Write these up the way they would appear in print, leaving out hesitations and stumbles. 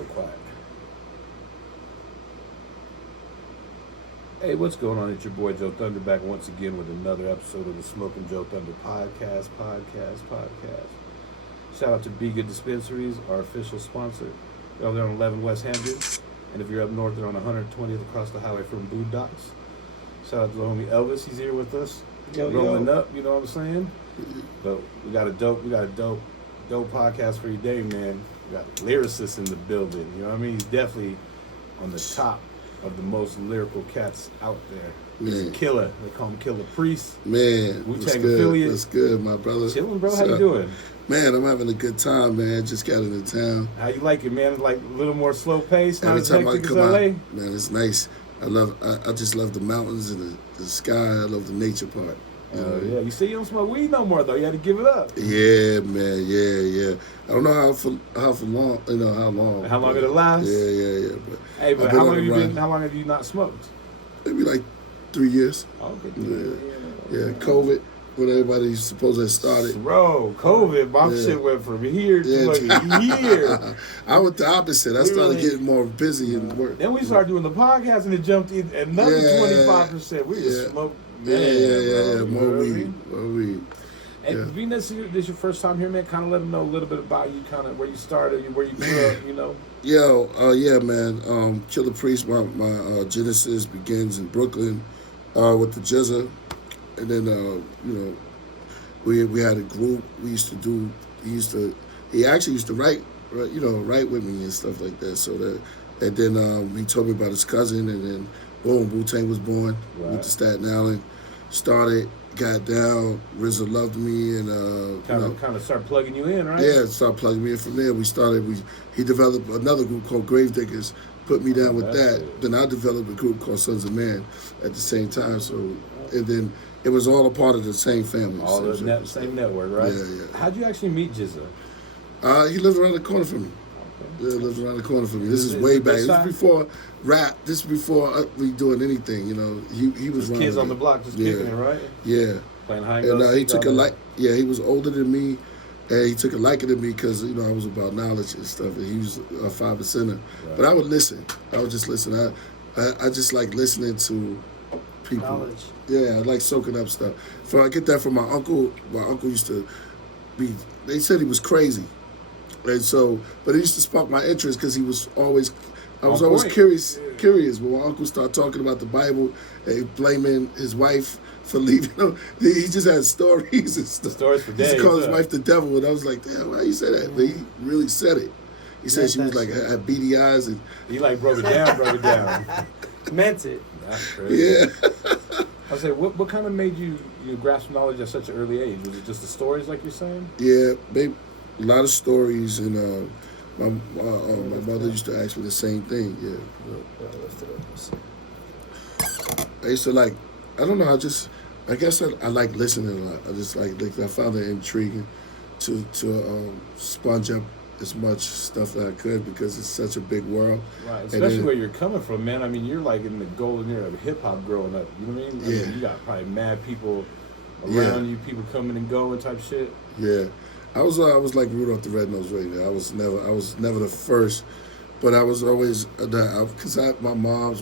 Real quiet. Hey, what's going on? It's your boy JoeThunder back once again with another episode of the Smoking JoeThunder podcast. Shout out to Be Good Dispensaries, our official sponsor. They're over there on 11 West Hampton. And if you're up north, they're on 120th across the highway from Boondocks. Shout out to the homie Elvis. He's here with us. Rolling up, you know what I'm saying? But we got a dope podcast for you today, man. We got lyricists in the building. You know what I mean? He's definitely on the top of the most lyrical cats out there. Man. Killah. They call him Killah Priest. Man, Wu Tang affiliate. That's good, my brother. Chilling, bro. How you doing? Man, I'm having a good time, man. Just got into town. How you like it, man? Like a little more slow pace, not Every as time I hectic come as out, LA? man, it's nice. I just love the mountains and the sky. I love the nature part. Oh, yeah. You say you don't smoke weed no more, though. You had to give it up. Yeah, man. Yeah. I don't know how long, how long. How long it'll last? Yeah. But hey, but how long have you not smoked? Maybe like 3 years. Oh, good. Yeah, COVID, when everybody supposed to have started. Bro, COVID, my shit went from here to like here. I went the opposite. I started getting more busy and work. Then we started doing the podcast and it jumped in another 25%. We just smoked. Yeah. More weed. And being this is your first time here, man, kind of let them know a little bit about you, kind of where you started, where you grew up, you know? Yeah, man. Killah Priest, my genesis begins in Brooklyn with the Jizza. And then, we had a group. He actually used to write with me and stuff like that. And then he told me about his cousin, and then boom, Wu Tang was born. Right. Went to Staten Island, got down. RZA loved me, and kind of start plugging you in, right? Yeah, started plugging me in. From there, he developed another group called Gravediggers, put me down with that. It. Then I developed a group called Sons of Man at the same time. So, and then it was all a part of the same family. All the same network, right? Yeah. How'd you actually meet Jizza? He lived around the corner from me. Yeah, lived around the corner from me. This is way back. This is before rap. This is before we doing anything. He was running. Kids on the block just kicking it, right? Yeah. Playing high. And he took a like. Yeah, he was older than me, and he took a liking to me because I was about knowledge and stuff. And he was a 5%er. Right. But I would listen. I would just listen. I just like listening to people. Knowledge. Yeah, I like soaking up stuff. I get that from my uncle. My uncle used to be. They said he was crazy. And so, but it used to spark my interest because I was always curious. When my uncle started talking about the Bible and blaming his wife for leaving him, he just had stories and stuff. Stories for days. He used to call his wife the devil, and I was like, damn, why you say that? But he really said it. He said she was like, had beady eyes. And he like broke it down. Meant it. That's crazy. Yeah. I say, what kind of made you grasp knowledge at such an early age? Was it just the stories, like you're saying? Yeah, babe. A lot of stories, and my mother used to ask me the same thing. Yeah. I used to like. I don't know. I guess I like listening a lot. I just like I found it intriguing to sponge up as much stuff that I could because it's such a big world. Right, especially where you're coming from, man. I mean, you're like in the golden era of hip hop growing up. You know what I mean? Yeah. I mean, you got probably mad people around you, people coming and going type shit. Yeah. I was like Rudolph the Red-Nosed Reindeer. I was never the first, but I was always because my mom's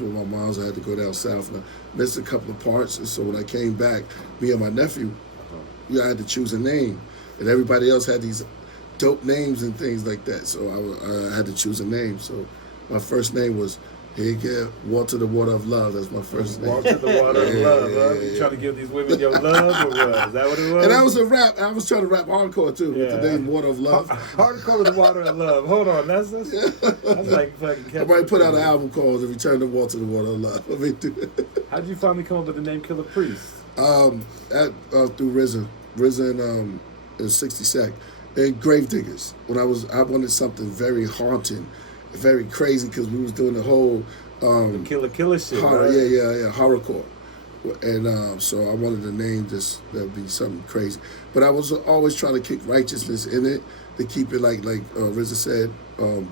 I had to go down south and I missed a couple of parts, and so when I came back, me and my nephew, I had to choose a name, and everybody else had these dope names and things like that, so I had to choose a name. So my first name was Walter the Water of Love. That's my first name. Walter the Water of Love, huh? You trying to give these women your love, or what? Is that what it was? And I was I was trying to rap hardcore too, with the name Water of Love. Hardcore with Water of Love. Hold on, that's like fucking. I might put out an album called "The Return of Walter the Water of Love." How'd you finally come up with the name Killah Priest? Through RZA in 60 Sec. And Gravediggers. I wanted something very haunting, very crazy, because we was doing the whole the killer shit, horror, right? yeah, horrorcore, and so I wanted to name this that'd be something crazy. But I was always trying to kick righteousness in it to keep it like RZA said,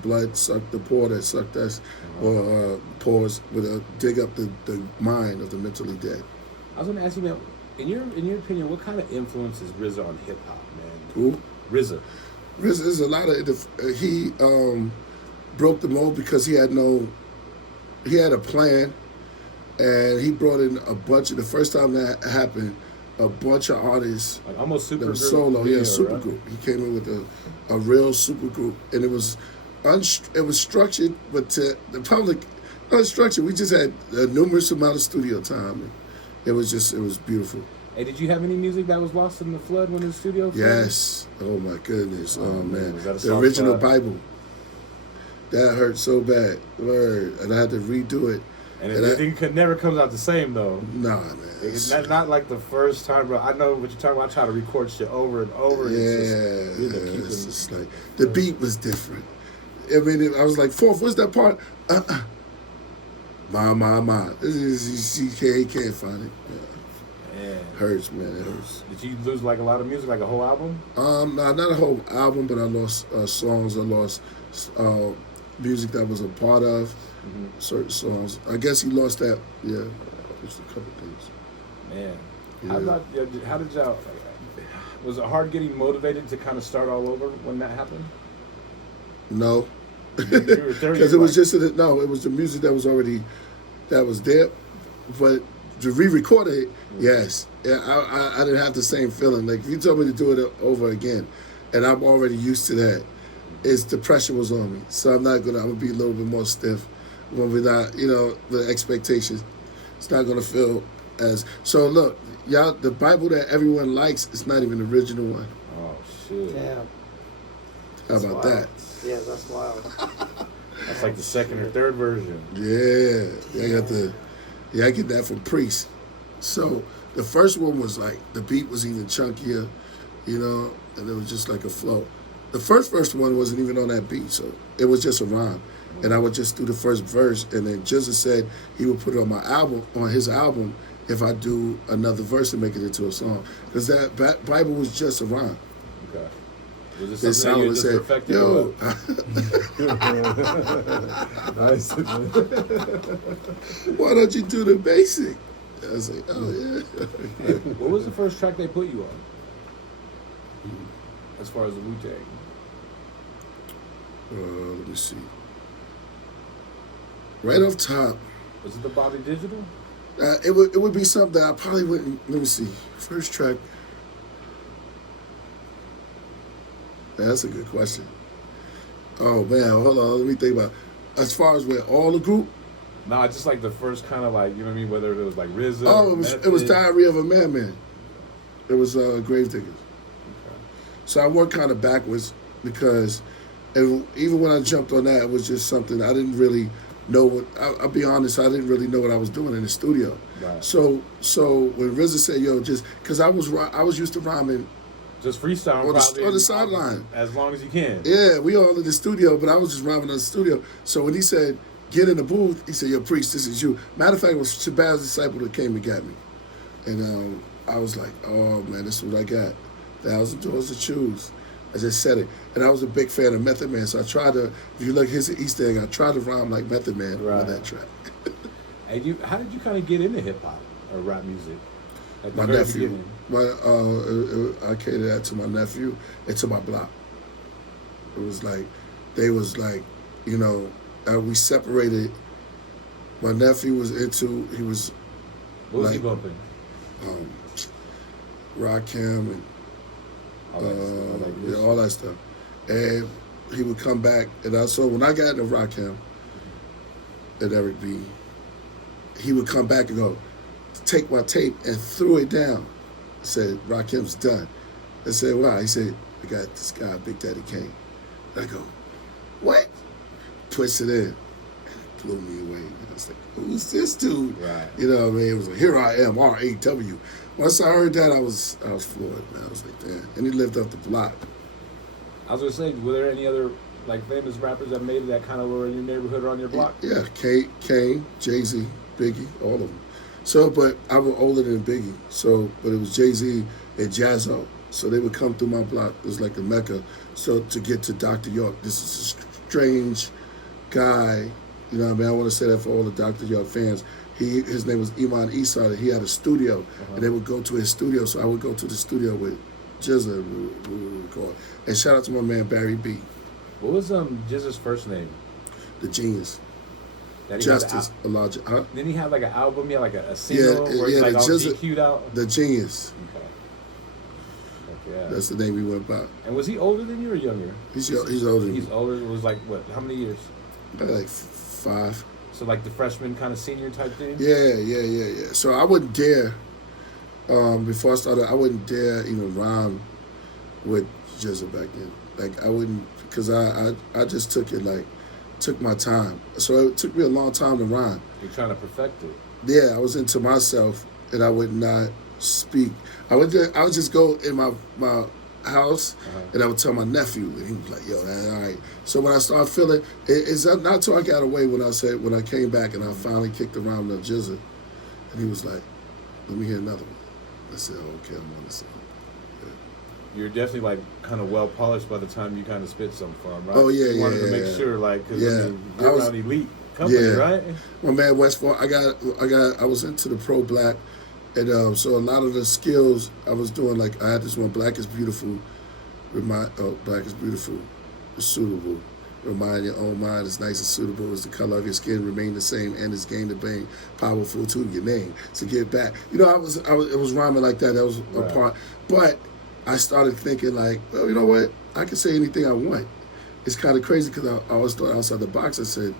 blood sucked the poor that sucked us, or pores would dig up the mind of the mentally dead. I was gonna ask you, man, in your opinion, what kind of influence is RZA on hip hop, man? Who? RZA. RZA is a lot of broke the mold because he had a plan, and he brought in a bunch of, the first time that happened, a bunch of artists. Like almost super that was group solo, video, super right? group. He came in with a real super group, and it was structured, but to the public, unstructured. We just had a numerous amount of studio time. And it was beautiful. Hey, did you have any music that was lost in the flood when the studio flooded? Yes. Oh my goodness. Oh man. Was that a The soft original spot? Bible. That hurt so bad. Word. And I had to redo it. And everything could never comes out the same though. Nah, man. It's not like the first time, bro. I know what you're talking about. I try to record shit over and over. Yeah. It's just like the beat was different. I mean, I was like, fourth, what's that part? My. He can't find it. Yeah. Hurts, man. It hurts. Did you lose like a lot of music, like a whole album? Nah, not a whole album, but I lost songs. I lost music that was a part of certain songs. I guess he lost that. Yeah, just a couple things. Man, Yeah. how did y'all? Was it hard getting motivated to kind of start all over when that happened? No, You were 30, because it was just it was the music that was already there, but to re-record it, yes, yeah, I didn't have the same feeling. Like if you told me to do it over again, and I'm already used to that, the pressure was on me. So I'm gonna be a little bit more stiff. When we're not, the expectations, it's not gonna feel as. So look, y'all, the Bible that everyone likes is not even the original one. Oh shit! Damn. How about that? Yeah, that's wild. That's like the second or third version. Yeah, I get that from Priest. So the first one was like the beat was even chunkier, and it was just like a flow. The first one wasn't even on that beat, so it was just a rhyme, and I would just do the first verse, and then Jizza said he would put it on his album, if I do another verse and make it into a song, because that Bible was just a rhyme. Okay. Was His this something that you sound would just say, perfected? "Yo." Nice. Why don't you do the basic? I was like, oh yeah. What was the first track they put you on? As far as the Wu Tang. Let me see. Right off top, Was it the Bobby Digital? it would be something that I probably wouldn't. Let me see. First track. That's a good question. Oh man, hold on. Let me think about. As far as with all the group. No, just like the first kind of like, you know what I mean? Whether it was like RZA. Oh, or it was Diary of a Madman. It was Gravediggers. Okay. So I worked kind of backwards because even when I jumped on that, it was just something I didn't really know what. I'll be honest, I didn't really know what I was doing in the studio. Right. So when RZA said, "Yo," just because I was used to rhyming. Just freestyle On the sideline. as long as you can. Yeah, we all in the studio, but I was just rhyming in the studio. So when he said, "Get in the booth," he said, "Yo, Priest, this is you." Matter of fact, it was Shabazz Disciple that came and got me. And I was like, oh man, this is what I got. 1,000 doors to choose. I just said it. And I was a big fan of Method Man, so I tried to, if you look, here's the Easter egg, I tried to rhyme like Method Man Right. on that track. And how did you kind of get into hip hop or rap music? At the My very nephew, beginning? I catered that to my nephew and to my block. It was like, they was like, we separated. My nephew was he was What was he like, bumping? Rakim and all that stuff. And he would come back, and so when I got into Rakim and Eric B, he would come back and go, take my tape and threw it down. Said, Rakim's done. I said, why? He said, I got this guy, Big Daddy Kane. I go, what? Puts it in. And it blew me away. And I was like, who's this dude? Right. You know what I mean? It was like, here I am, R-A-W. Once I heard that, I was floored, man. I was like, damn. And he lived up the block. I was gonna say, were there any other like famous rappers that made it that kind of were in your neighborhood or on your block? Yeah, Kane, Jay-Z, Biggie, all of them. So, but I was older than Biggie. So, but it was Jay-Z and Jazzo. So they would come through my block. It was like a mecca. So to get to Dr. York, this is a strange guy. You know what I mean? I want to say that for all the Dr. York fans. His name was Iman Issa. He had a studio, and they would go to his studio. So I would go to the studio with Jizza, we would record. And shout out to my man Barry B. What was Jizza's first name? the genius. That he Justice, Elijah. Huh? Didn't he have like an album? He had like a single where it's like all GQ'd out? The Genius. Okay. Yeah. That's the name he went by. And was he older than you or younger? He's older than me. He's older. It was like, what, how many years? Like 5. So like the freshman kind of senior type thing? Yeah. So I wouldn't dare, before I started, I wouldn't dare even rhyme with Jizzle back then. Like I wouldn't, because I just took my time. So it took me a long time to rhyme. You're trying to perfect it. Yeah, I was into myself, and I would not speak. I would just go in my house, and I would tell my nephew, and he was like, "Yo, man, all right." So when I started feeling, it's not until I got away when I came back and I finally kicked around the Jizzle, and he was like, "Let me hear another one." I said, oh, "Okay, I'm on this song." You're definitely like kind of well polished by the time you kind of spit something for him, right? Oh yeah, you wanted to make sure, like, because you're around elite company, right? Well, man, Westford, I was into the pro black, and so a lot of the skills I was doing, like I had this one, Black is Beautiful, Black is Beautiful, is suitable. Remind your own mind is nice and suitable as the color of your skin remain the same and is gained to bang powerful to your name. So get back. You know, it was rhyming like that. That was a part, but I started thinking like, well, you know what? I can say anything I want. It's kind of crazy because I always thought outside the box. I said,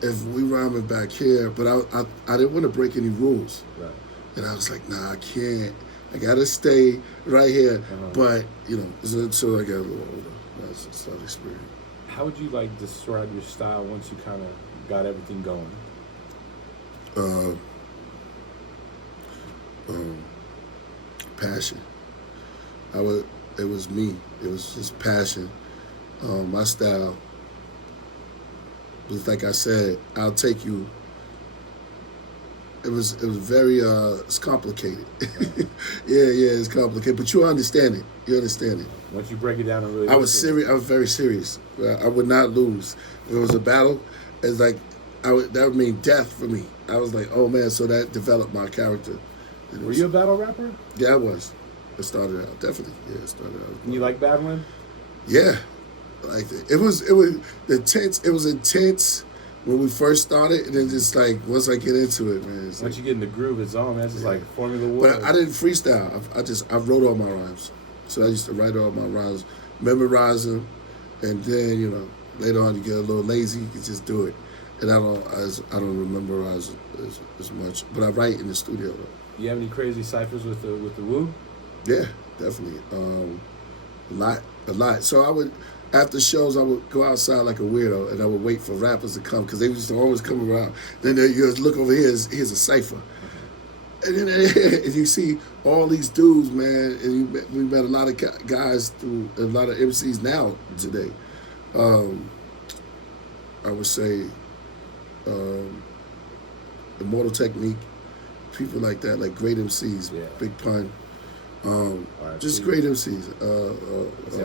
if we rhyming back here, but I didn't want to break any rules. Right. And I was like, nah, I can't. I got to stay right here. But, you know, until I got a little older, that's just started experience. How would you like describe your style once you kind of got everything going? Passion. It was me. It was just passion. My style was, like I said, I'll take you. It was very it's complicated. Right. yeah, it's complicated, but you understand it. You understand it. Once you break it down and really, I was serious. I was very serious. I would not lose. If it was a battle, it's like that would mean death for me. I was like, oh man, so that developed my character. Were you a battle rapper? Yeah, I was. It started out, definitely. Yeah, it started out. And you like battling? Yeah, like it was intense. It was intense when we first started, and then just like once I get into it, man. Once you get in the groove, it's on, man. It's just like Formula One. But I didn't freestyle. I wrote all my rhymes. So I used to write all my rhymes, memorize them, and then later on you get a little lazy, you can just do it. And I don't memorize as much, but I write in the studio though. You have any crazy ciphers with the Wu? Yeah, definitely. A lot. So after shows, I would go outside like a weirdo, and I would wait for rappers to come, because they used to always come around. Then you just look over here, here's a cipher. And then and you see all these dudes, man, and we met a lot of guys through a lot of MCs now today. I would say Immortal Technique, people like that, like great MCs, Big Pun. Just great MCs.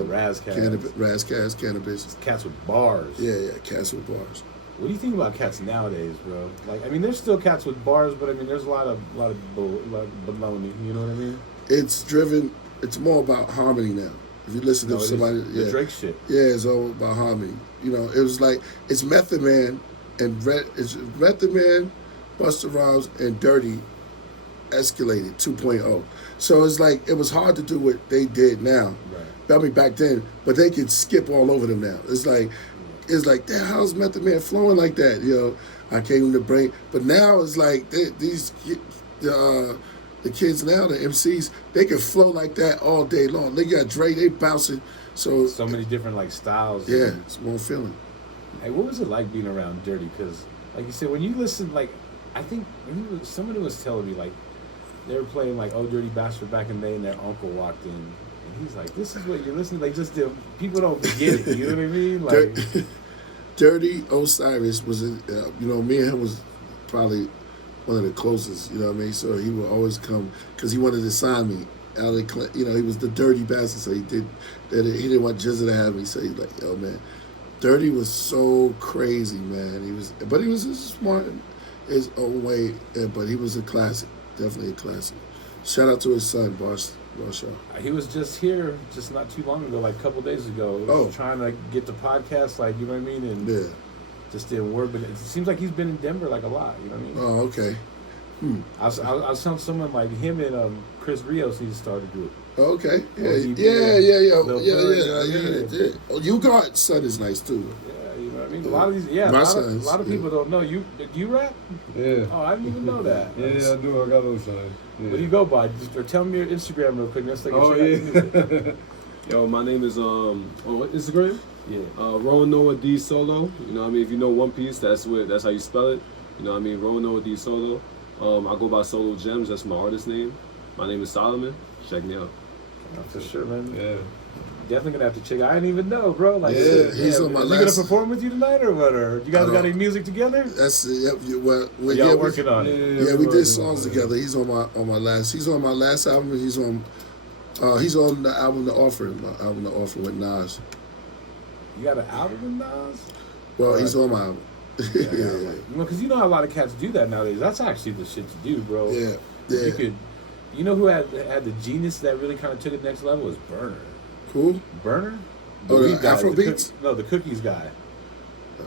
Razzcast, Cannabis. Cats with bars. Yeah, cats with bars. What do you think about cats nowadays, bro? Like, I mean, there's still cats with bars, but I mean, there's a lot of baloney. You know what I mean? It's more about harmony now. If you listen to somebody, the Drake shit. Yeah, it's all about harmony. It was like it's Method Man and Method Man, Busta Rhymes, and Dirty escalated 2.0. So it's like it was hard to do what they did now. Right. I mean, back then, but they could skip all over them now. It's like, damn, how's Method Man flowing like that? I came to break, but now it's like the kids now, the MCs, they can flow like that all day long. They got Dre, they bouncing. So many different like styles. Yeah, it's more feeling. Hey, what was it like being around Dirty? Because, like you said, when you listen, like I think somebody was telling me like they were playing like "Oh Dirty Bastard" back in the day, and their uncle walked in, and he's like, "This is what you're listening." Like, just people don't get it. You know what I mean? Like, Dirty Osiris was, me and him was probably one of the closest. You know what I mean? So he would always come because he wanted to sign me. He was the Dirty Bastard, so he didn't want Jizza to have me. So he's like, "Yo, man, Dirty was so crazy, man. He was just smart in his own way, but he was a classic, definitely a classic." Shout out to his son, Boss Shaw. He was just here, just not too long ago, like a couple days ago. Trying to get the podcast, like, you know what I mean? And just didn't work. But it seems like he's been in Denver like a lot. You know what I mean? Oh, okay. I was telling someone like him and Chris Rios need to start a group. Okay. Or he Yeah. did. Oh, you got son is nice too. Yeah, you know what I mean. A lot of these, a lot of people don't know. Do you rap? Yeah. Oh, I didn't even know that. Yeah, I do. I got those signs. Yeah. What do you go by? Or tell me your Instagram real quick. Let's take a Oh, check. yeah. Yo, my name is on Instagram. Yeah. Roanoa D Solo. You know what I mean? If you know One Piece, that's how you spell it. You know what I mean? Roanoa D Solo. I go by Solo Gems. That's my artist name. My name is Solomon. Check me out. For sure, man. Yeah. Definitely gonna have to check. I didn't even know, bro. Like, Yeah, he's on my is last. he gonna perform with you tonight or what? Or you guys got any music together? That's well, Y'all working on it. Yeah, we did songs together. He's on my last. He's on my last album. He's on the album The Offering. My album The Offering with Nas. You got an album with Nas? Well, he's on my album. Yeah. Well, because you know how a lot of cats do that nowadays. That's actually the shit to do, bro. Yeah. You know who had the genius that really kind of took it next level was Burner. Cool. Burner? Oh, the weed guy, Afrobeats? The cookies guy.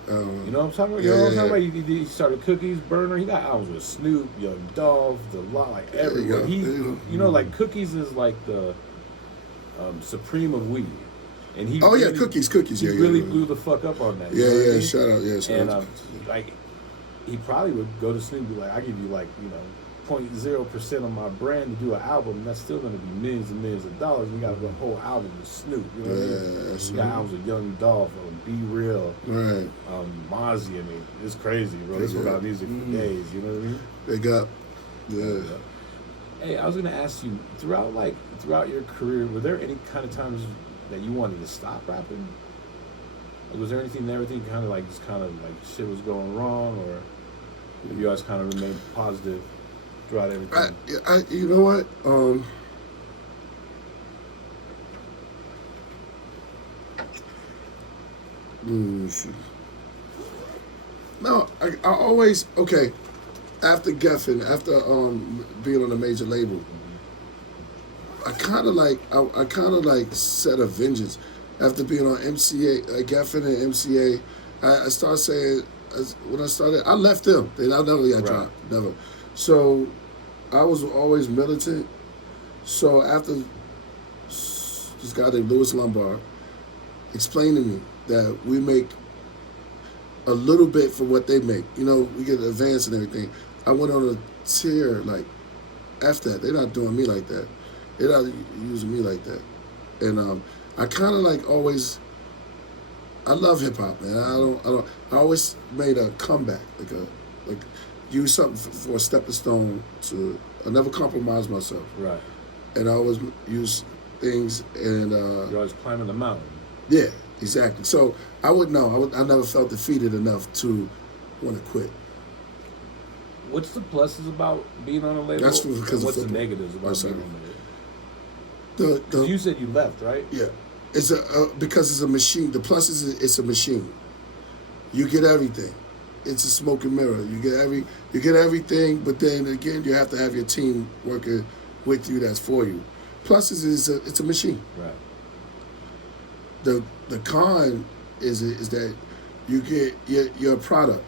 You know what I'm talking about? Yeah, You know what I'm talking about? He started Cookies, Burner. He got albums with Snoop, Young Dolph, The Law, like everywhere. You know, like Cookies is like the supreme of weed. And he Cookies. He really blew the fuck up on that. You know what I mean? Shout out, And like, he probably would go to Snoop and be like, I give you like, 0.0% of my brand to do an album, and that's still going to be millions and millions of dollars. We got a whole album with Snoop. You know what I mean? We got albums with Young Dolph, Be Real, right? Mozzie. I mean, it's crazy, bro. This is about music for days. You know what I mean? Big up. Yeah. Hey, I was going to ask you throughout your career, were there any kind of times that you wanted to stop rapping? Like, was there everything kind of like shit was going wrong, or have you guys kind of remained positive throughout everything? You know what? No, I always after Geffen, after being on a major label, I kind of like set a vengeance. After being on MCA, Geffen and MCA, I started saying, when I started, I left them. I never got dropped, never. So I was always militant. So after this guy named Louis Lombard explained to me that we make a little bit for what they make. You know, we get advance and everything. I went on a tear like, F that. They're not doing me like that. They're not using me like that. And I kind of like always, I love hip hop, man. I always made a comeback, like use something for a stepping stone to. I never compromise myself. Right. And I always use things and. You're always climbing the mountain. Yeah, exactly. So I would know. I never felt defeated enough to want to quit. What's the pluses about being on a label? That's because what's of the negatives about being on a label? The you said you left, right? Yeah. It's because it's a machine. The plus is it's a machine. You get everything. It's a smoke and mirror. You get everything, but then again, you have to have your team working with you. That's for you. Plus is it's a machine. Right. The con is that you get you're a product.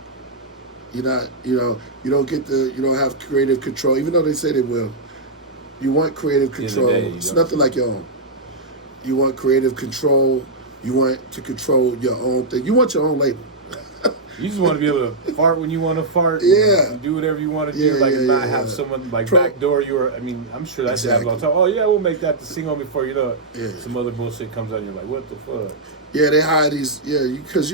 You're not you don't have creative control, even though they say they will. You want creative control. It's nothing like your own. You want creative control. You want to control your own thing. You want your own label. You just want to be able to fart when you want to fart. Yeah. And do whatever you want to do. Not have someone backdoor you. Or I mean, I'm sure that happens all the time. Oh yeah, we'll make that the single before you know it. Some other bullshit comes out and you're like, what the fuck? Yeah, they hire these. Yeah, because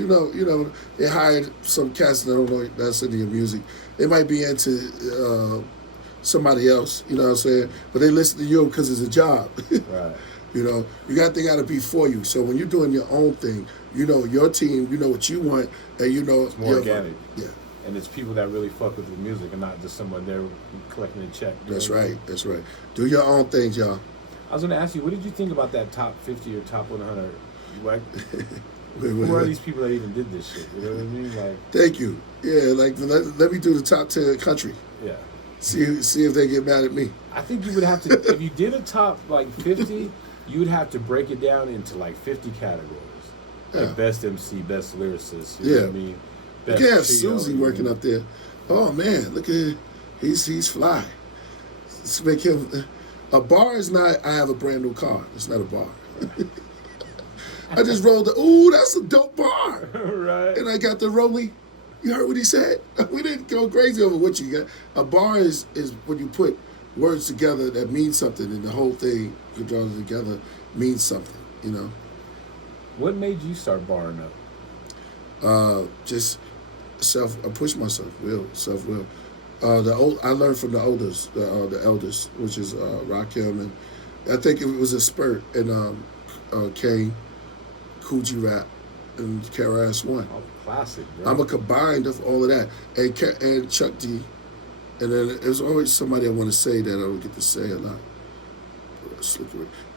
they hired some cats that don't know that's into your music. They might be into somebody else. You know what I'm saying? But they listen to you because it's a job. Right. You got to be for you. So when you're doing your own thing, you know your team, you know what you want, and you know it's more organic. Yeah. And it's people that really fuck with the music and not just someone there collecting a check. That's right. That's right. Do your own things, y'all. I was going to ask you, what did you think about that top 50 or top 100? Like, who are these people that even did this shit? You know what I mean? Like, thank you. Yeah, like let me do the top 10 country. Yeah. See if they get mad at me. I think you would have to, if you did a top 50, you would have to break it down into 50 categories. Like best MC, best lyricist, you know what I mean? You Best can't have trio, Susie man. working up there. Oh man, look at him. He's fly. Let's make him. A bar is not. I have a brand new car. It's not a bar. I just rolled the. Ooh, that's a dope bar. Right. And I got the rolling. You heard what he said? We didn't go crazy over what you got. A bar is when you put words together that mean something, and the whole thing you draw it together means something. You know. What made you start barring up? Just I push myself, self will. I learned from the elders, which is Rakim, and I think it was a spurt, and Kane, Coogee Rap, and KRS-One. Oh, classic, bro. I'm a combined of all of that, and Chuck D, and then there's always somebody I want to say that I don't get to say a lot.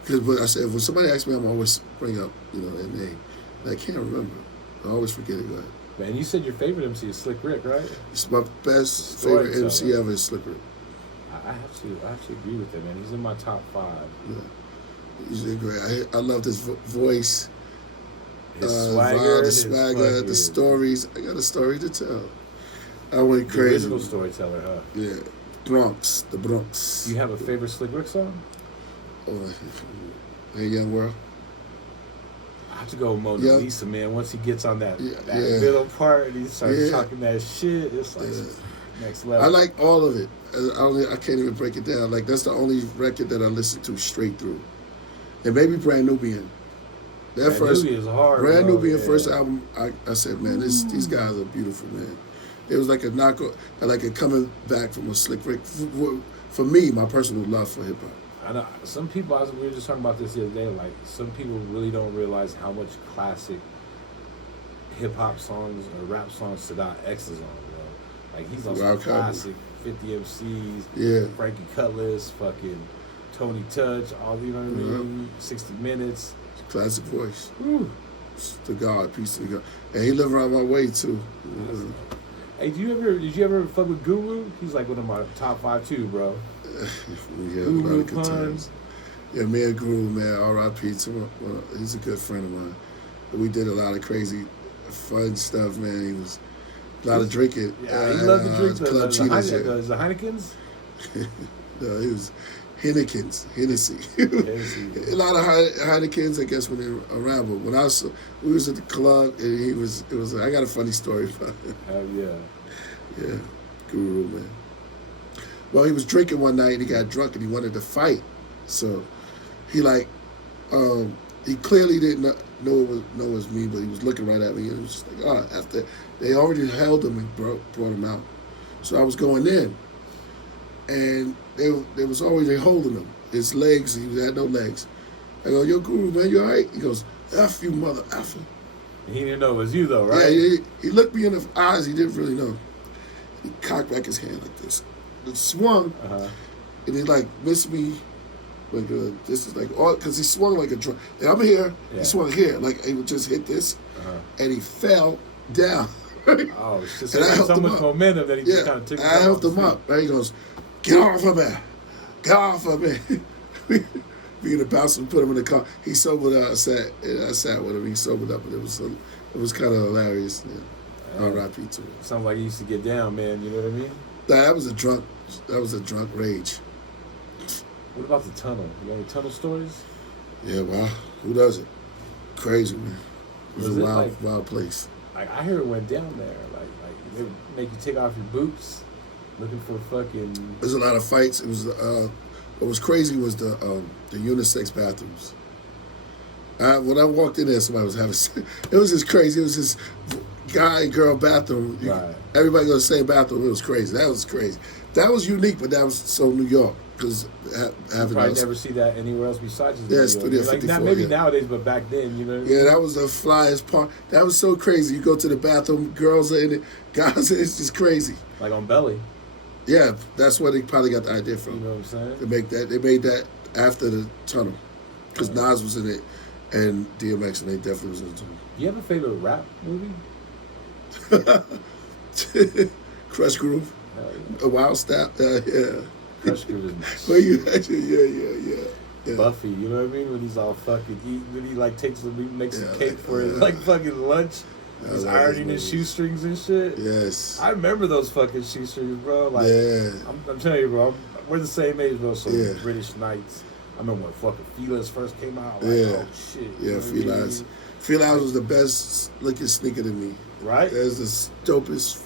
But I said when somebody asks me, I'm always bring up their name. And I can't remember. I always forget it. Go ahead. Man, you said your favorite MC is Slick Rick, right? It's my best favorite MC ever is Slick Rick. I have to agree with him, man. He's in my top 5. Yeah, he's great. I love his voice, His swagger, the swagger, the stories. I got a story to tell. I went the crazy. original storyteller, huh? Yeah, the Bronx. You have a favorite Slick Rick song? Oh, Hey Young World. I have to go with Mona Yeah. Lisa, man. Once he gets on that Yeah. middle part and he starts Yeah. talking that shit, it's like next level. I like all of it. I can't even break it down. Like that's the only record that I listen to straight through. And maybe Brand Nubian. That Brand first Nubian is hard, Brand bro. Nubian Yeah. first album, I said, man, these guys are beautiful, man. It was like a knockout, like a coming back from a Slick Rick. For me, my personal love for hip hop. I know some people. We were just talking about this the other day. Like some people really don't realize how much classic hip hop songs or rap songs Sadat X is on, bro. Like he's on some classic 50 MCs, Yeah. Frankie Cutlass, fucking Tony Touch, all you know what I mean. 60 Minutes, Classic voice. Whew. To God, peace to God. And he lived around my way too. Hey, did you ever fuck with Guru? He's like one of my top 5 too, bro. Yeah, a lot Guru of good Puns. times. Yeah, me and Guru, man, R.I.P. to him. Well, he's a good friend of mine. We did a lot of crazy, fun stuff, man. He was a lot of drinking. Yeah, he loved to drink the Cheetahs, Heinekens. No, he was Hennessy. Hennessy. A lot of Heinekens, I guess, when they were around. But when we was at the club, and I got a funny story about it. Hell yeah. Yeah, Guru, man. Well, he was drinking one night and he got drunk and he wanted to fight. So he he clearly didn't know it was me, but he was looking right at me. And it was just like, after they already held him and brought him out. So I was going in, and they was already holding him. His legs, he had no legs. I go, yo, Guru, man, you all right? He goes, F you, mother effer. He didn't know it was you though, right? Yeah, he looked me in the eyes. He didn't really know. He cocked back his hand like this. It swung, and he like missed me. Like this is like all because he swung like a drum. And I'm here. Yeah. He swung here like he would just hit this, and he fell down. Oh, it's just And I helped so him much up. momentum that he just kind of took. I helped him up. Right? He goes, "Get off of me! Get off of me!" Me and the bouncer put him in the car. He sobered up. I sat with him. He sobered up, and it was kind of hilarious. Yeah. R.I.P. to him. Sounds like he used to get down, man. You know what I mean? That was a drunk rage. What about the tunnel? You got any tunnel stories? Yeah, wow. Who does it? Crazy, man. It was a wild place. Like I heard it went down there. Like they would make you take off your boots, looking for fucking. There's a lot of fights. It was what was crazy was the unisex bathrooms. When I walked in there, somebody was having. It was just crazy. It was this guy and girl bathroom. Right. Everybody go to the same bathroom. It was crazy. That was crazy. That was unique, but that was so New York because having Probably those. never see that anywhere else besides. Studio 54. Like maybe nowadays, but back then, you know. What I mean? Yeah, that was the flyest part. That was so crazy. You go to the bathroom, girls are in it, guys are in it. It's just crazy. Like on Belly. Yeah, that's where they probably got the idea from. You know what I'm saying? They made that after the tunnel, because Nas was in it, and DMX, and they definitely was in the tunnel. Do you have a favorite rap movie? Crush Groove, A Wild Style, yeah. Crush Groove is Well, yeah. Buffy, you know what I mean? When he's all fucking, when he like makes some cake for his yeah. like fucking lunch. He's ironing his shoestrings and shit. Yes. I remember those fucking shoestrings, bro. Like, Yeah. I'm telling you, bro. We're the same age, bro. So Yeah. British Knights. I remember when fucking Fila's first came out. Like, Yeah. oh shit. Yeah, You know what I Fila's. mean? Fila's was the best looking sneaker to me. Right? That's the dopest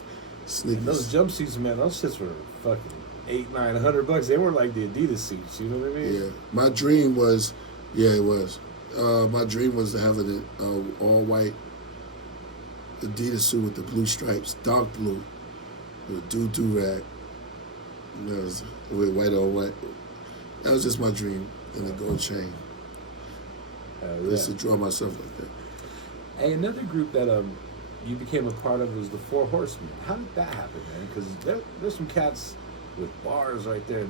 And those sneakers. jumpsuits, man, those shits were fucking $800-900. They were like the Adidas suits. You know what I mean? Yeah. My dream was, it was. My dream was to have an all white Adidas suit with the blue stripes, dark blue, with a do rag. That was with white on white. That was just my dream, and a gold chain. Just to draw myself like that. Hey, another group that you became a part of was the Four Horsemen. How did that happen, man? Because there's some cats with bars right there.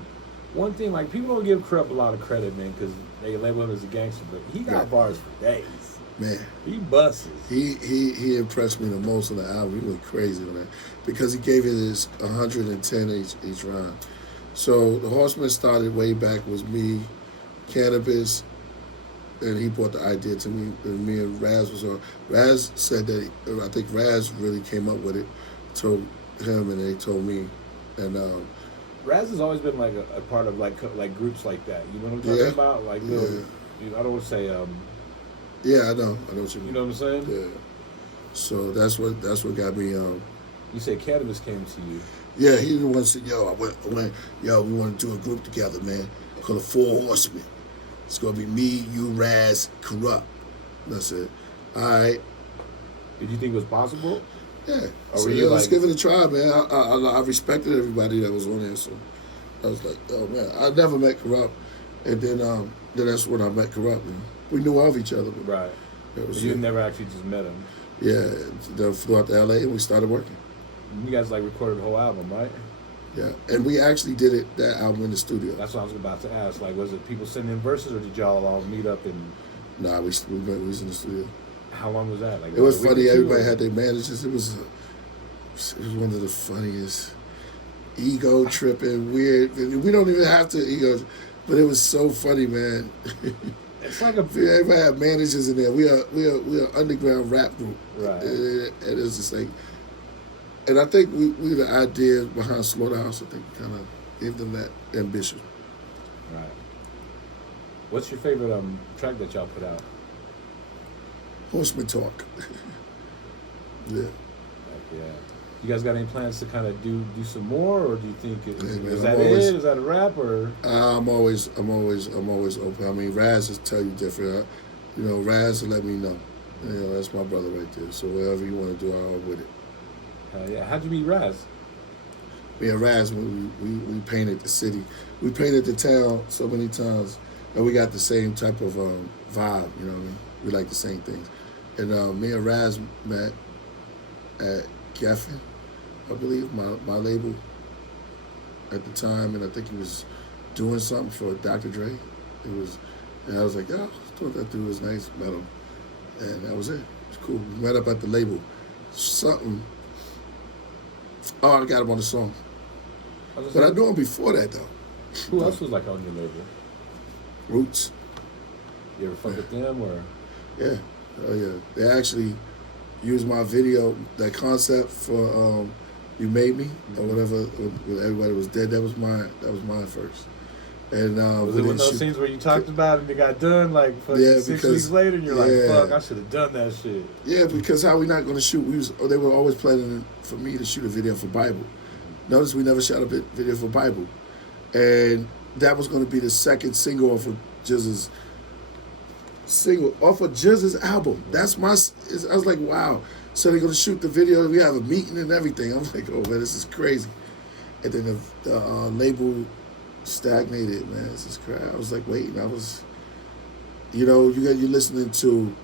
One thing, like, people don't give Corrupt a lot of credit, man, because they label him as a gangster, but he got bars for days. Man, He busts. he impressed me the most on the album. He went crazy on that because he gave it his 110 each round. So the Horsemen started way back was me, Cannabis, and he brought the idea to me. And me and Raz was on. Raz said that I think Raz really came up with it. Told him and they told me, and Raz has always been like a part of like groups like that. You know what I'm talking about? Like little, you know, I don't want to say yeah, I know what you mean. You know what I'm saying? Yeah. So that's what got me. You said Cannabis came to you. Yeah, he the one said, "Yo, I went, yo, we want to do a group together, man. Called the Four Horsemen. It's gonna be me, you, Raz, Corrupt." And I said, "All right." Did you think it was possible? Yeah. Or So were yeah, you let's like- give it a try, man. I respected everybody that was on there, so I was like, oh man, I never met Corrupt, and then that's when I met Corrupt. Man. We knew of each other, but Right. it was You never actually just met him. yeah. Then flew out to LA and we started working. You guys like recorded the whole album, right? Yeah, and we actually did that album in the studio. That's what I was about to ask. Like, was it people sending in verses, or did y'all all meet up and? Nah, we was in the studio. How long was that? Like, It was a week or funny. two, Everybody or- had their managers. It was one of the funniest, ego tripping, weird. We don't even have to ego, but it was so funny, man. It's like a Everybody had managers in there. We are underground rap group, Right. And it's just like, and I think we the idea behind Slaughterhouse. I think kind of gave them that ambition. right. What's your favorite track that y'all put out? Horseman Talk. Yeah. Like, yeah. You guys got any plans to kind of do some more, or do you think Hey, man, is I'm that always- it? Is that a wrap, or? I'm always open. I mean, Raz will tell you different. Raz will let me know. That's my brother right there. So whatever you want to do, I'm with it. Yeah. How'd you meet Raz? Me and Raz, we painted the city. We painted the town so many times, and we got the same type of vibe. You know what I mean? We like the same things. And me and Raz met at Geffen, I believe, my label at the time, and I think he was doing something for Dr. Dre. And I was like, I thought that dude was nice. Met him, and that was it. It's cool. We met up at the label. Something. Oh, I got him on the song. But I knew him before that though. Who else was like on your label? Roots. You ever fuck with them, or? Yeah. Oh yeah. They actually used my video, that concept for You Made Me or whatever. When everybody was dead. That was mine first. And Was we it one of didn't those shoot- sings where you talked about it and it got done like fucking Yeah, 6 because- weeks later, and you're yeah. like, "Fuck, I should have done that shit." Yeah, because how we not going to shoot? They were always planning for me to shoot a video for Bible. Notice we never shot a video for Bible, and that was going to be the second single off of Jizz's album. That's I was like, wow. So they're going to shoot the video. We have a meeting and everything. I'm like, oh man, this is crazy. And then the label stagnated, man. This is crazy. I was like waiting. I was, you're listening to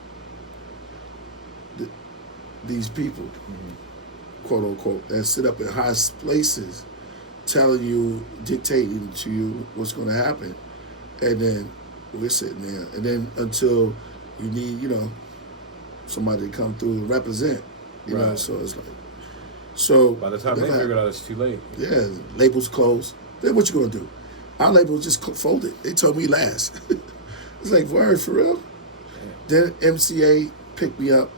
these people, quote unquote, that sit up in high places, telling you, dictating to you what's going to happen, and then we're sitting there, and then until you need, somebody to come through and represent, you know. Right. So it's like, so By the time they never figured out it's too late. yeah, labels closed. Then what you gonna do? Our label just folded. They told me last. It's like, word, for real? Then MCA picked me up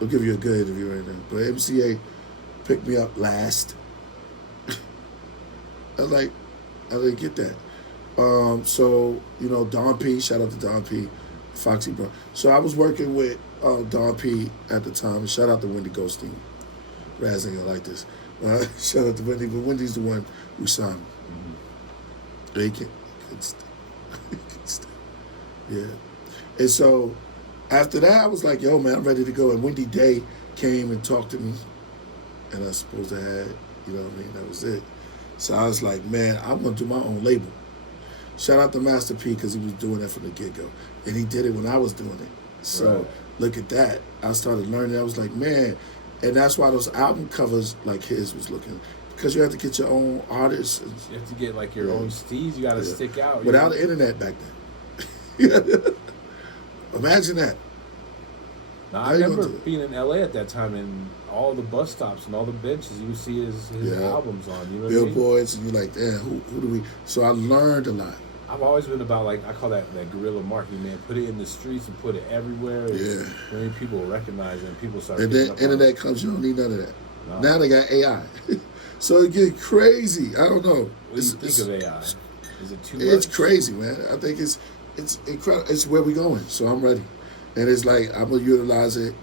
I'll give you a good interview right now. But MCA picked me up last. I didn't get that. So, Don P, shout out to Don P, Foxy Bro. So I was working with Don P at the time, and shout out to Wendy Goldstein. Raz ain't gonna like this. Shout out to Wendy, but Wendy's the one who signed me. Mm-hmm. He can stay. Yeah. And so after that, I was like, yo, man, I'm ready to go. And Wendy Day came and talked to me. And I suppose I had, that was it. So I was like, man, I'm going to do my own label. Shout out to Master P because he was doing that from the get-go. And he did it when I was doing it. So Look at that. I started learning. I was like, man. And that's why those album covers like his was looking. Because you have to get your own artists. You have to get like your own steez. You got to stick out. Without the internet back then. Imagine that. Now, I remember being in LA at that time, and all the bus stops and all the benches, you would see his albums on. You know what I mean? Billboards, and you're like, damn, who do we? So I learned a lot. I've always been about, like, I call that guerrilla marketing, man. Put it in the streets and put it everywhere. Yeah. Maybe people will recognize it and people start. And then internet comes, you don't need none of that. No. Now they got AI. So it get crazy. I don't know. What do you think of AI? Is it too much? It's crazy, man. I think it's incredible. It's where we're going. So I'm ready. And it's like, I'm going to utilize it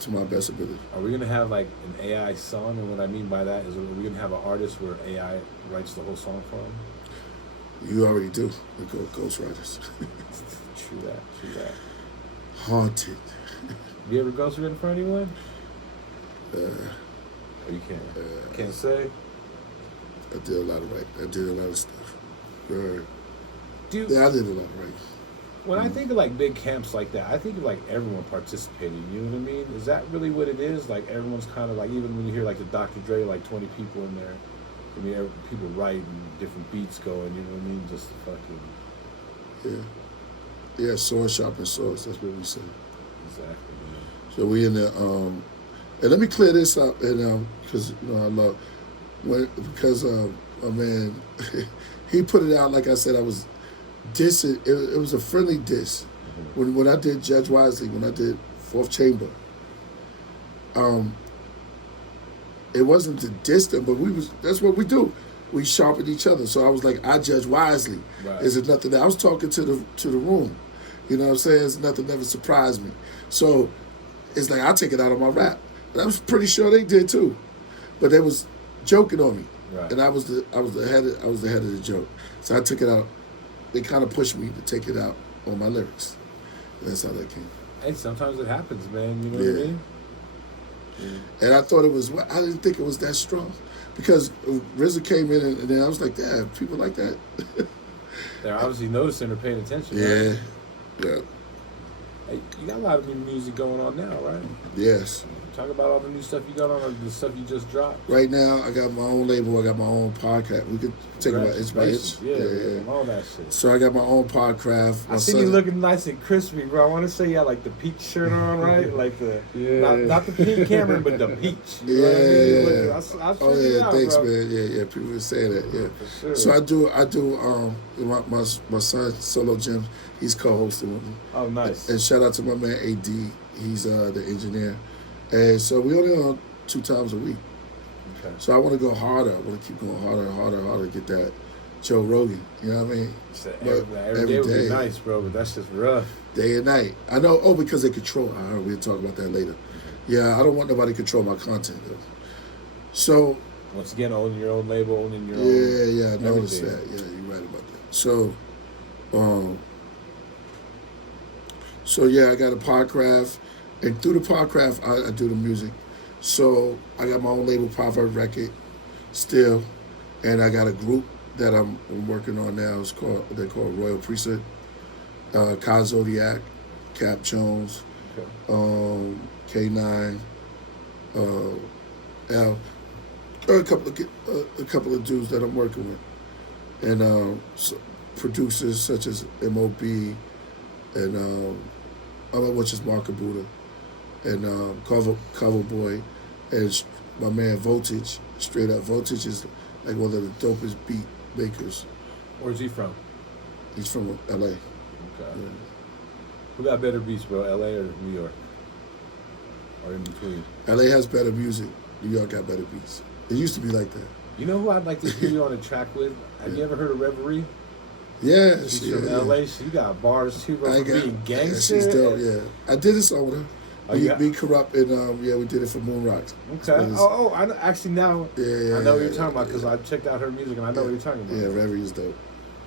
to my best ability. Are we going to have, like, an AI song? And what I mean by that is, are we going to have an artist where AI writes the whole song for him? You already do. We go ghostwriters. True that. Haunted. You ever ghostwritten for anyone? Oh, you can't. Can't say? I did a lot of stuff. Dude, yeah, I did a lot of writing. When I think of like big camps like that, I think of like everyone participating. You know what I mean? Is that really what it is? Like everyone's kind of like, even when you hear like the Dr. Dre, like 20 people in there. I mean, people writing, different beats going. You know what I mean? Just fucking. Yeah, sword sharpen swords. That's what we say. Exactly. Man. So we in the and let me clear this up, and because I love because my man he put it out like I said I was. It was a friendly diss. When I did Judge Wisely, when I did Fourth Chamber, it wasn't to diss them, but that's what we do. We sharpen each other. So I was like, I judge wisely. Right. Is it nothing that I was talking to the room? You know what I'm saying? It's nothing that ever surprised me. So it's like I take it out of my rap. And I was pretty sure they did too. But they was joking on me. Right. And I was the head of the joke. So I took it out. They kind of pushed me to take it out on my lyrics. And that's how that came. Hey, sometimes it happens, man. You know what I mean? Yeah. And I thought I didn't think it was that strong. Because RZA came in and then I was like, damn, people like that. They're obviously noticing or paying attention. Yeah. Right? Yeah. Hey, you got a lot of new music going on now, right? Yes. Talk about all the new stuff you got on, or the stuff you just dropped. Right now, I got my own label. I got my own podcast. We could take about inch by inch. Yeah, all that shit. So I got my own podcast. I see you looking nice and crispy, bro. I want to say you had like the peach shirt on, right? Like the not the pink Cameron, but the peach. You know what I mean? Oh yeah, out, thanks, bro. man. Yeah. People would say that. Yeah. For sure. So I do. My son Solo Jim. He's co-hosting with me. Oh, nice. And shout out to my man AD. He's the engineer. And so we only on 2 times a week. Okay. So I want to go harder. I want to keep going harder to get that Joe Rogan. You know what I mean? So every day would be nice, bro, but that's just rough. Day and night. I know. Oh, because they control. I heard we'll talk about that later. Yeah, I don't want nobody to control my content, though. So. Once again, owning your own label, owning your own. Yeah, I noticed that. Yeah, you're right about that. So, I got a podcast. And through the podcast, I do the music. So I got my own label, Proverb Record, still. And I got a group that I'm working on now. They're called Royal Priesthood. Kai Zodiac, Cap Jones, K9, L. A couple of dudes that I'm working with. And producers such as MOB and which is Mark Buddha. And Cover Boy, and my man Voltage, straight up. Voltage is like one of the dopest beat makers. Where's he from? He's from LA. Okay. Yeah. Who got better beats, bro? LA or New York? or in between? LA has better music. New York got better beats. It used to be like that. You know who I'd like to hear you on a track with? Have you ever heard of Reverie? Yeah, She's from LA. She got bars too, bro. For being gangster. Yeah, she's dope. Yeah, I did a song with her. Oh, Be Corrupt, and we did it for Moon Rocks. Okay. I know, actually now. Yeah, I know what you're talking about because I checked out her music and I know what you're talking about. Yeah, Reverie is dope.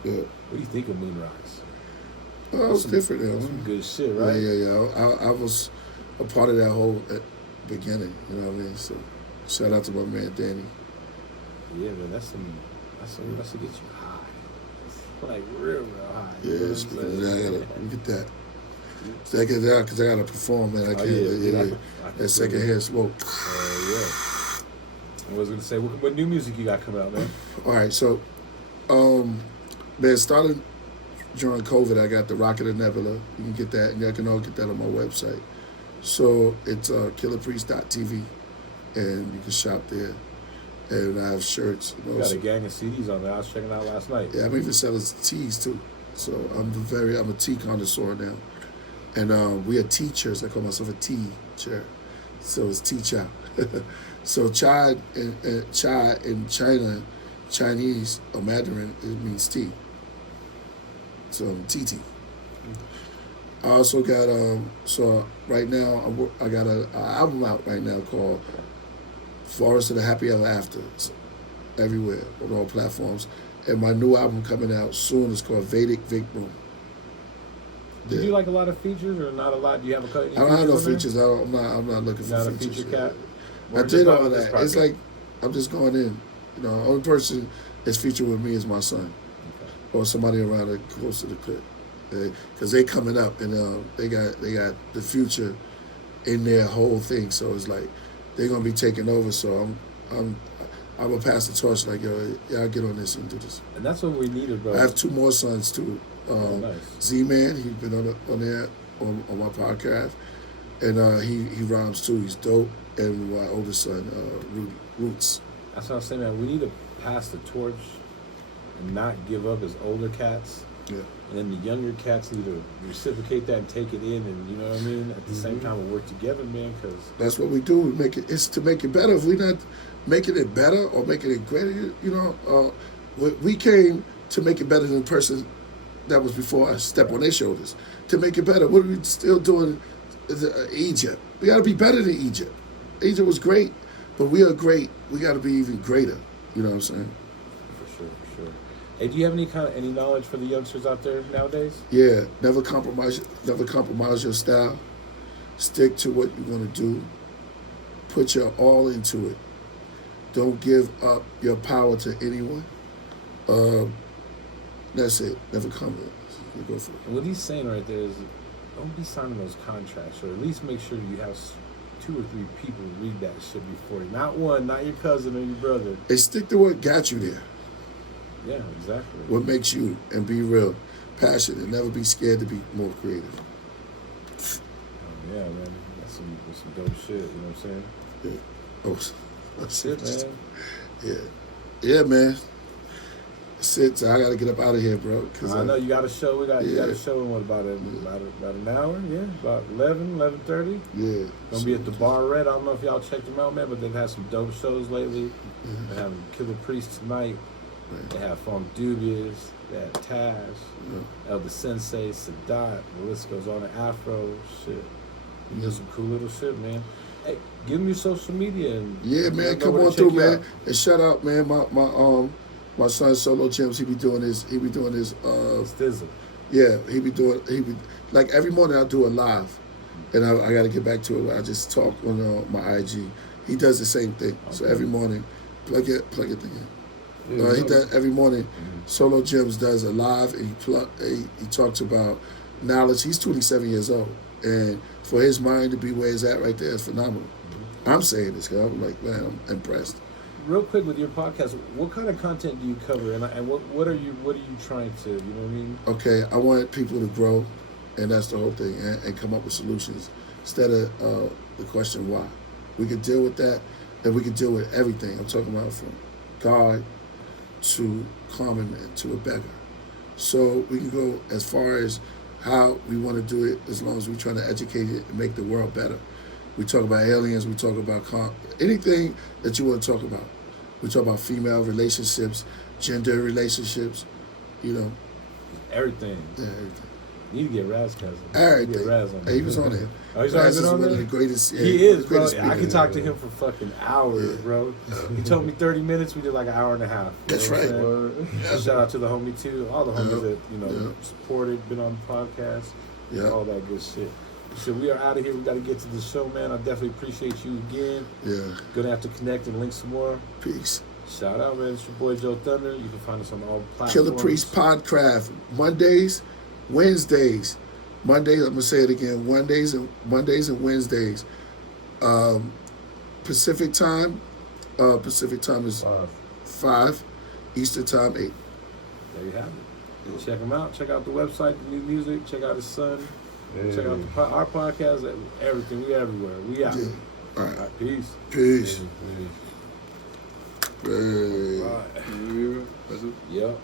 Good. What do you think of Moon Rocks? Oh, it was different. Some good shit, right? Yeah. I was a part of that whole beginning. You know what I mean? So, shout out to my man Danny. Yeah, man, that's to get you high. Like real high. Yeah, I gotta get that. So I get that because I gotta perform, man. I can't. That secondhand smoke. Yeah. I was gonna say, what new music you got coming out, man? All right, so, man, starting during COVID, I got the Rocket and Nebula. You can get that, and you can all get that on my website. So it's KillahPriest.tv, and you can shop there. And I have shirts. You got a gang of CDs on there. I was checking out last night. Yeah, I'm even selling teas too. So I'm a tea connoisseur now. And we are teachers. I call myself a teacher. So it's teacher. So chai in China, Chinese or Mandarin, it means tea. So TT. I also got so right now I got an album out right now called Forest of the Happy Ever After. It's everywhere on all platforms. And my new album coming out soon is called Vedic Vikram. Do you like a lot of features or not a lot? Do you have a cut? I don't have no features. I'm not looking for features. Not a feature cat? I did all of that. It's like I'm just going in. You know, the only person that's featured with me is my son, or somebody around the close to the clip, because they coming up and they got the future in their whole thing. So it's like they're gonna be taking over. So I'm gonna pass the torch. Like y'all get on this and do this. And that's what we needed, bro. I have 2 more sons too. Nice. Z-Man, he's been on there on my podcast, and he rhymes too. He's dope. And my oldest son, Rudy, Roots. That's what I'm saying, man. We need to pass the torch and not give up as older cats. Yeah. And then the younger cats need to reciprocate that and take it in, and you know what I mean. At the same time, we work together, man. Because that's what we do. We make it. It's to make it better. If we're not making it better or making it greater, you know, we came to make it better than the person that was before us. Step on their shoulders to make it better. What are we still doing? Egypt. We got to be better than Egypt. Egypt was great, but we are great. We got to be even greater. You know what I'm saying? For sure. Hey, do you have any knowledge for the youngsters out there nowadays? Yeah, never compromise your style. Stick to what you want to do. Put your all into it. Don't give up your power to anyone. That's it. Never compromise. You go for it. And what he's saying right there is, don't be signing those contracts, or at least make sure you have 2 or 3 people read that shit before you. Not one, not your cousin or your brother. And stick to what got you there. Yeah, exactly. What makes you, and be real, passionate, and never be scared to be more creative. Oh, yeah, man. That's some dope shit, you know what I'm saying? Yeah. Oh, that's it, man. Yeah, man. That's it. So I got to get up out of here, bro. I know you got a show. You got a show in what, about an hour? Yeah, about 11:30. Yeah. Gonna be at the Bar Red. I don't know if y'all checked them out, man, but they've had some dope shows lately. Mm-hmm. They're having Killah Priest tonight. Right. They have Funk Dubious. They have Taz, Elder Sensei, Sadat. The list goes on. Afro shit. You do some cool little shit, man. Hey, give them your social media. And man, come on through, man. And shout out, man. My son Solo Gems, he be doing his Stizzle. Yeah, he be like every morning I do a live, and I got to get back to it. I just talk on my IG. He does the same thing. Okay. So every morning, plug it in. Yeah, he does every morning. Mm-hmm. Solo Gems does a live, and he talks about knowledge. He's 27 years old, and for his mind to be where it's at right there is phenomenal. Mm-hmm. I'm saying this because I'm like, man, I'm impressed. Real quick with your podcast, what kind of content do you cover, and what are you trying to, you know what I mean? Okay, I want people to grow, and that's the whole thing, and come up with solutions instead of the question why. We can deal with that, and we can deal with everything. I'm talking about from God to common man to a beggar. So we can go as far as how we want to do it, as long as we're trying to educate it and make the world better. We talk about aliens. We talk about anything that you want to talk about. We talk about female relationships, gender relationships, you know. Everything. Yeah, everything. You need to get Raz cousin. Everything. Get Raz on Hey, he was on it. Oh, he's Raz is on one there? of the greatest. Yeah, He is, bro. greatest I can speakers. talk to him for fucking hours, bro. He told me 30 minutes. We did like an hour and a half. You That's know what right. I'm saying? Shout out to the homie too. All the homies that Yeah. supported, been on the podcast, Yeah. all that good shit. So we are out of here. We got to get to the show, man. I definitely appreciate you again. Yeah. Gonna have to connect and link some more. Peace. Shout out, man. It's your boy JoeThunder. You can find us on all platforms. Killah Priest Podcast. Mondays, Wednesdays. Mondays, I'm gonna say it again. Mondays and Wednesdays. Pacific time. Pacific time is 5. Eastern time 8. There you have it. Check him out. Check out the website, the new music. Check out his son. Check out our podcast. Everything. We everywhere. We out. Yeah. All right. All right. Peace. Peace. Yeah. Hey. All right. That's it. Yep.